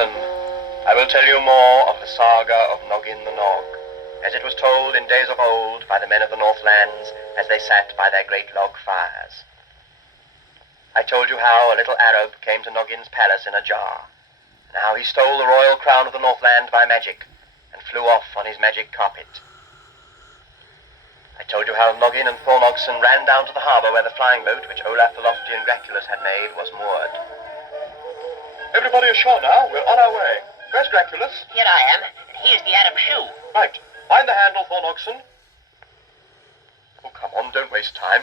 listen. I will tell you more of the saga of Noggin the Nog, as it was told in days of old by the men of the Northlands as they sat by their great log fires. I told you how a little Arab came to Noggin's palace in a jar, and how he stole the royal crown of the Northland by magic, and flew off on his magic carpet. I told you how Noggin and Thornogson ran down to the harbour where the flying boat, which Olaf the Lofty and Graculus had made, was moored. Everybody ashore now. We're on our way. Where's Graculus? Here I am, and here's the Arab shoe. Right. Find the handle, Thornogson. Oh, come on, don't waste time.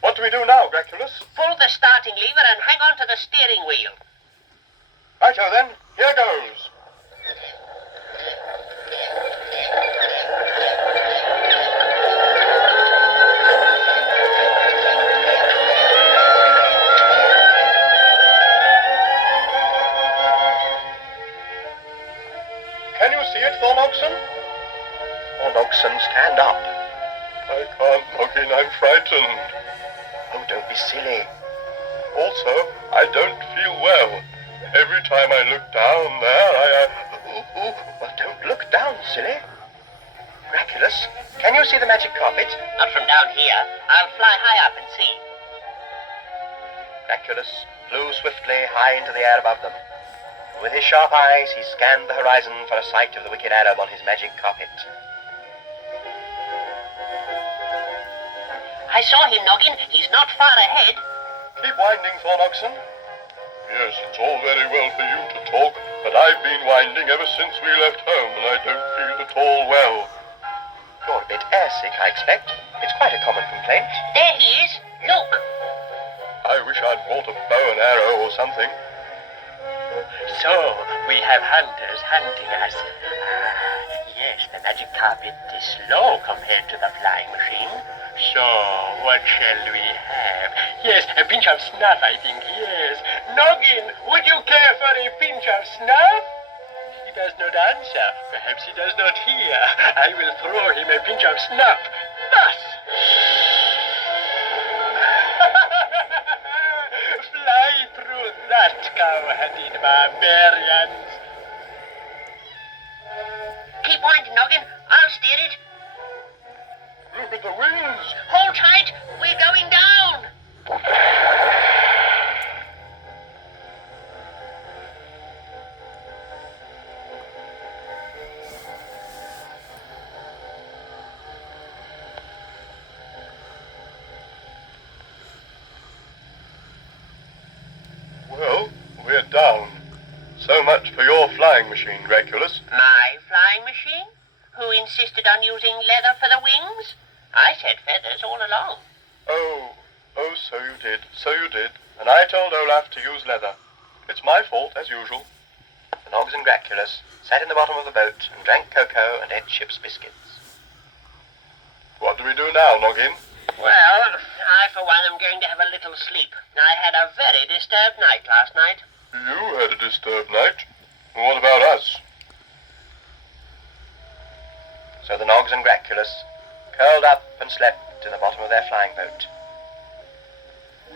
What do we do now, Graculus? Pull the starting lever and hang on to the steering wheel. Righto then, here goes. Can you see it, Thornogson? Thornogson, stand up. I can't, Noggin, I'm frightened. Oh, don't be silly. Also, I don't feel well. Every time I look down there, Well, don't look down, silly. Graculus, can you see the magic carpet? Not from down here. I'll fly high up and see. Graculus flew swiftly high into the air above them. With his sharp eyes, he scanned the horizon for a sight of the wicked Arab on his magic carpet. I saw him, Noggin. He's not far ahead. Keep winding, Thornogson. Yes, it's all very well for you to talk, but I've been winding ever since we left home, and I don't feel at all well. You're a bit airsick, I expect. It's quite a common complaint. There he is. Look. I wish I'd brought a bow and arrow or something. So, we have hunters hunting us. Yes, the magic carpet is slow compared to the flying machine. So, what shall we have? Yes, a pinch of snuff, I think, yes. Noggin, would you care for a pinch of snuff? He does not answer. Perhaps he does not hear. I will throw him a pinch of snuff. Thus! Fly through that, cow-headed barbarians. Keep winding, Noggin. I'll steer it. Look at the wings. Hold tight. We're going down. Well, we're down. So much for your flying machine, Graculus. My flying machine? Who insisted on using leather for the wings? I said feathers all along. Oh, so you did. And I told Olaf to use leather. It's my fault, as usual. The Nogs and Graculus sat in the bottom of the boat and drank cocoa and ate ship's biscuits. What do we do now, Noggin? Well, I for one am going to have a little sleep. I had a very disturbed night last night. You had a disturbed night. What about us? So the Nogs and Graculus curled up and slept in the bottom of their flying boat,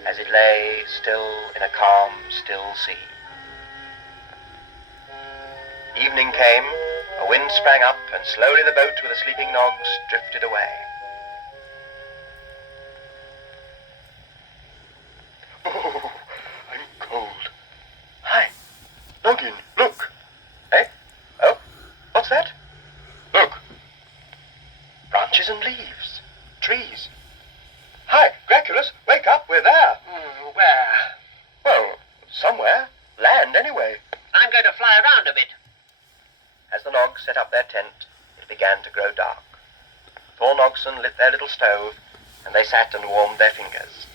as it lay still in a calm, still sea. Evening came, a wind sprang up, and slowly the boat with the sleeping Nogs drifted away. Oh, I'm cold. Hi, Noggin, look. Eh? Oh, what's that? Look. Branches and leaves. Trees. Hi, Graculus, wake up, we're there. Where? Well, somewhere. Land, anyway. I'm going to fly around a bit. As the Nogs set up their tent, it began to grow dark. Thornogson lit their little stove, and they sat and warmed their fingers.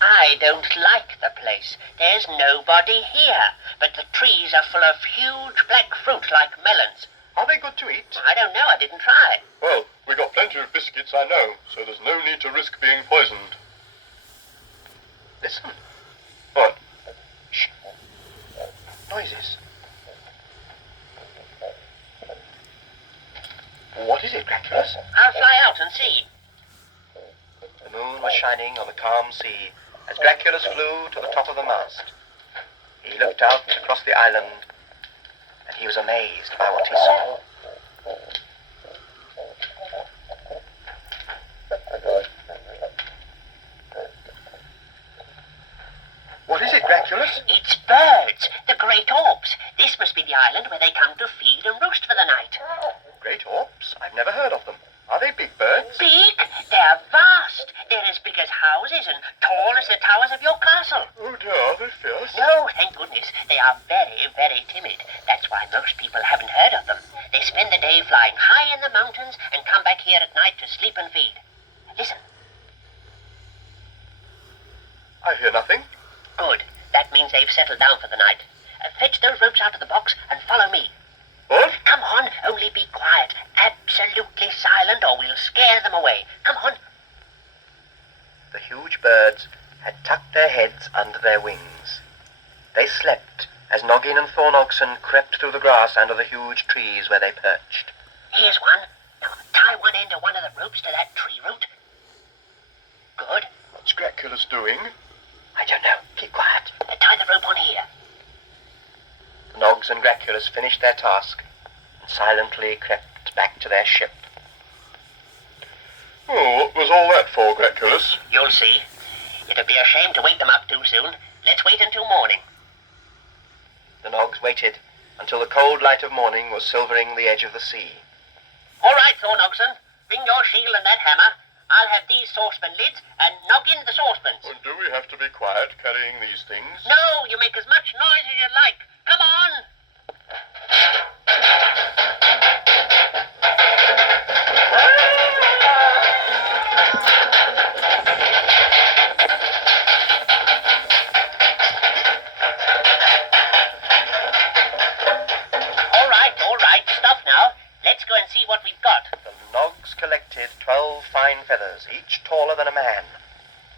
I don't like the place. There's nobody here, but the trees are full of huge black fruit like melons. Are they good to eat? I don't know, I didn't try. Well, we got plenty of biscuits, I know, so there's no need to risk being poisoned. Listen. What? Shh. Noises. What is it, Graculus? I'll fly out and see. The moon was shining on the calm sea, As Graculus flew to the top of the mast, he looked out across the island, and he was amazed by what he saw. What is it, Graculus? It's birds, the great aups. This must be the island where they come to feed and roost for the night. Great aups? I've never heard of them. Are they big birds? Big? They're vast. They're as big as houses and tall as the towers of your castle. Oh dear, are they fierce? No, thank goodness. They are very, very timid. That's why most people haven't heard of them. They spend the day flying high in the mountains and come back here at night to sleep and feed. Listen. I hear nothing. Good. That means they've settled down for the night. Fetch those ropes out of the box and follow me. What? Come on, only be quiet. Absolutely silent or we'll scare them away. Come on. The huge birds had tucked their heads under their wings. They slept as Noggin and Thorn Oxen crept through the grass under the huge trees where they perched. Here's one. Now tie one end of one of the ropes to that tree root. Good. What's Graculus doing? I don't know. Keep quiet. Tie the rope on here. The Nogs and Graculus finished their task and silently crept back to their ship. Oh, what was all that for, Graculus? You'll see. It'd be a shame to wake them up too soon. Let's wait until morning. The Nogs waited until the cold light of morning was silvering the edge of the sea. All right, Thorn Oxen. Bring your shield and that hammer. I'll have these saucepan lids and knock in the saucepans. Well, do we have to be quiet carrying these things? No, you make as much noise as you like. Come on. All right. Stop now. Let's go and see what we've got. The Nogs collected 12 fine feathers, each taller than a man.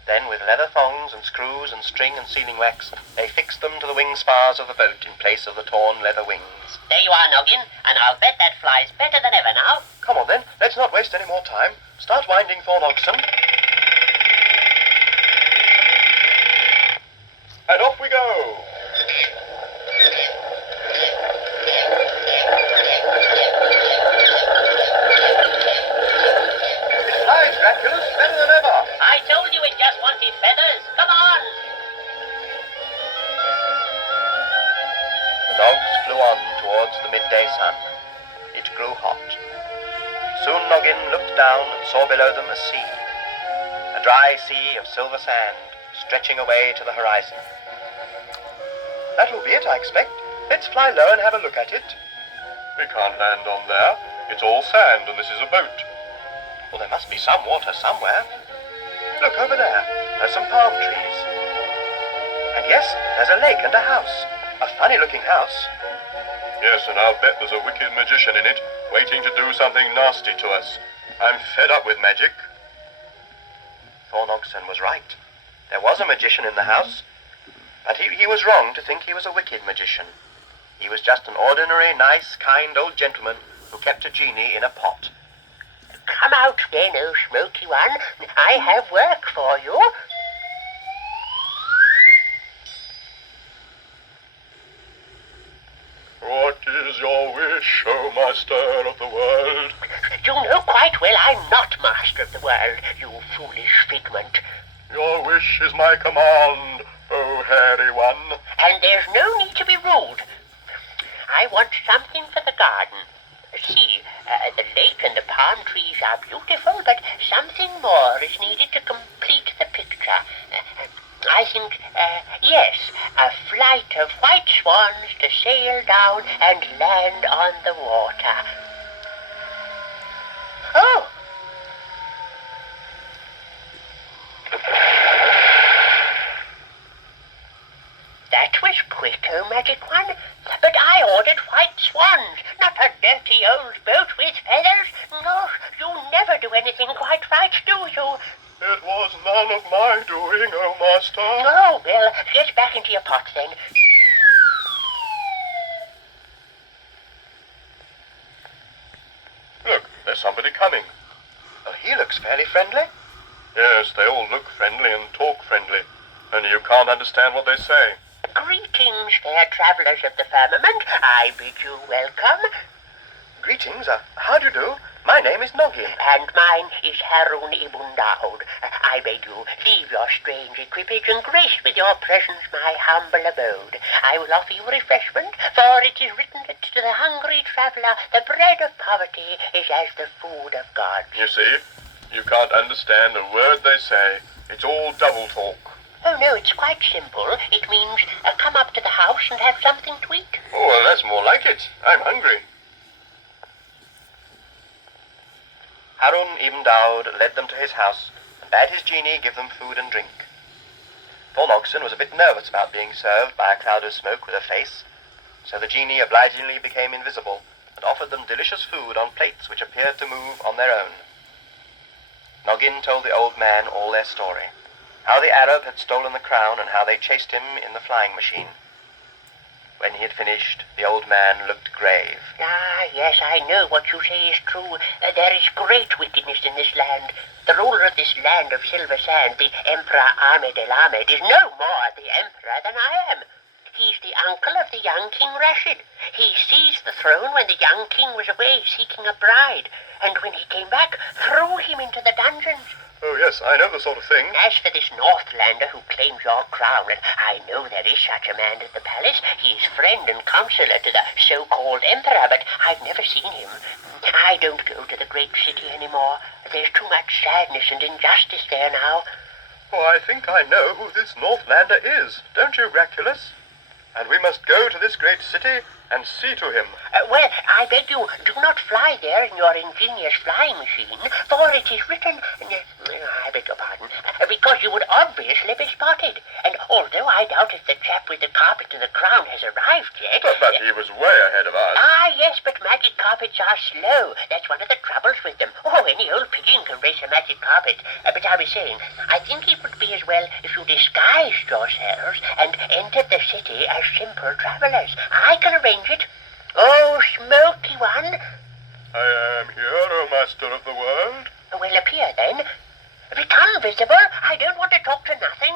Then, with leather thongs and screws and string and sealing wax, they fixed them to the wing spars of the boat in place of the torn leather wings. There you are, Noggin, and I'll bet that flies better than ever now. Come on, then. Let's not waste any more time. Start winding, Thorn Oxen. And off we go. It flies, Graculus, better than ever. I told you it just wanted feathers. Come on. The Nogs flew on towards the midday sun. It grew hot. Soon Noggin looked down and saw below them a sea. A dry sea of silver sand stretching away to the horizon. That will be it, I expect. Let's fly low and have a look at it. We can't land on there. It's all sand and this is a boat. Well, there must be some water somewhere. Look, over there. There's some palm trees. And yes, there's a lake and a house. A funny-looking house. Yes, and I'll bet there's a wicked magician in it, waiting to do something nasty to us. I'm fed up with magic. Thorn Oxen was right. There was a magician in the house, but he was wrong to think he was a wicked magician. He was just an ordinary, nice, kind old gentleman who kept a genie in a pot. Come out then, oh smoky one. I have work for you. What is your wish, O master of the world? You know quite well I'm not master of the world, you foolish figment. Your wish is my command, O hairy one. And there's no need to be rude. I want something for the garden. See, the lake and the palm trees are beautiful, but something more is needed to complete the picture. I think, yes, a flight of white swans to sail down and land on the water. Oh! That was quick, oh magic one. But I ordered white swans, not a dirty old boat with feathers. No, you never do anything quite right, do you? It was none of my doing, O master. Oh, well, get back into your pot then. Look, there's somebody coming. Oh, he looks fairly friendly. Yes, they all look friendly and talk friendly. And you can't understand what they say? Greetings, fair travellers of the firmament. I bid you welcome. Greetings. How do you do? My name is Noggin. And mine is Harun ibn Daud. I beg you, leave your strange equipage and grace with your presence my humble abode. I will offer you refreshment, for it is written that to the hungry traveller the bread of poverty is as the food of God. You see, you can't understand a word they say. It's all double talk. Oh, no, it's quite simple. It means come up to the house and have something to eat. Oh, well, that's more like it. I'm hungry. Harun ibn Daud led them to his house and bade his genie give them food and drink. Thorn Oxen was a bit nervous about being served by a cloud of smoke with a face, so the genie obligingly became invisible and offered them delicious food on plates which appeared to move on their own. Noggin told the old man all their story, how the Arab had stolen the crown and how they chased him in the flying machine. When he had finished, the old man looked grave. Ah, yes, I know what you say is true. There is great wickedness in this land. The ruler of this land of silver sand, the Emperor Ahmed El Ahmed, is no more the emperor than I am. He's the uncle of the young King Rashid. He seized the throne when the young king was away seeking a bride, and when he came back, threw him into the dungeons. Oh, yes, I know the sort of thing. As for this Northlander who claims your crown, and I know there is such a man at the palace. He is friend and counselor to the so-called emperor, but I've never seen him. I don't go to the great city anymore. There's too much sadness and injustice there now. Oh, I think I know who this Northlander is, don't you, Raculus? And we must go to this great city and see to him. Well, I beg you, do not fly there in your ingenious flying machine, for it is written... I beg your pardon, because you would obviously be spotted. And although I doubt if the chap with the carpet and the crown has arrived yet... But he was way ahead of us. Ah, yes, but magic carpets are slow. That's one of the troubles with them. Oh, any old pigeon can race a magic carpet. But I was saying, I think it would be as well if you disguised yourselves and entered the city as simple travellers. I can arrange it. Oh, smoky one. I am here, O Master of the World. Well, appear then. Become visible. I don't want to talk to nothing.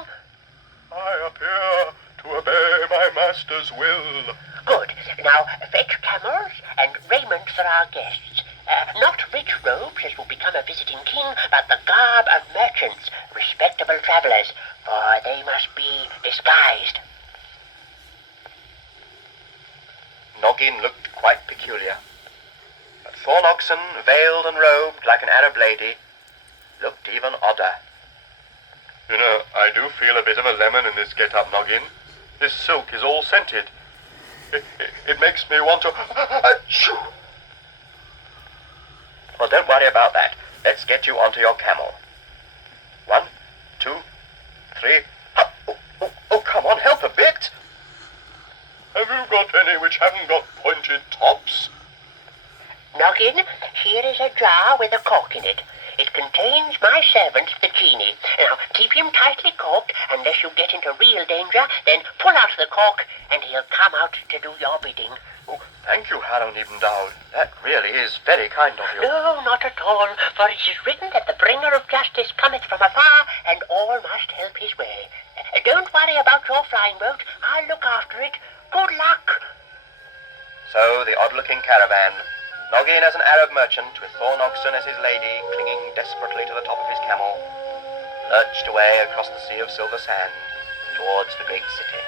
I appear to obey my master's will. Good. Now, fetch camels and raiment for our guests. Not rich robes, as will become a visiting king, but the garb of merchants, respectable travellers, for they must be disguised. Noggin looked quite peculiar. But Thorn Oxen, veiled and robed like an Arab lady, looked even odder. You know, I do feel a bit of a lemon in this get-up, Noggin. This silk is all scented. It makes me want to... Achoo! Well, don't worry about that. Let's get you onto your camel. 1, 2, 3... Oh, come on, help a bit! Have you got any which haven't got pointed tops? Noggin, here is a jar with a cork in it. It contains my servant, the genie. Now, keep him tightly corked unless you get into real danger, then pull out the cork and he'll come out to do your bidding. Oh, thank you, Harun ibn Daud. That really is very kind of you. No, not at all, for it is written that the bringer of justice cometh from afar, and all must help his way. Don't worry about your flying boat. I'll look after it. Good luck. So the odd-looking caravan, Noggin as an Arab merchant with Thorn Oxen as his lady clinging desperately to the top of his camel, lurched away across the sea of silver sand towards the great city.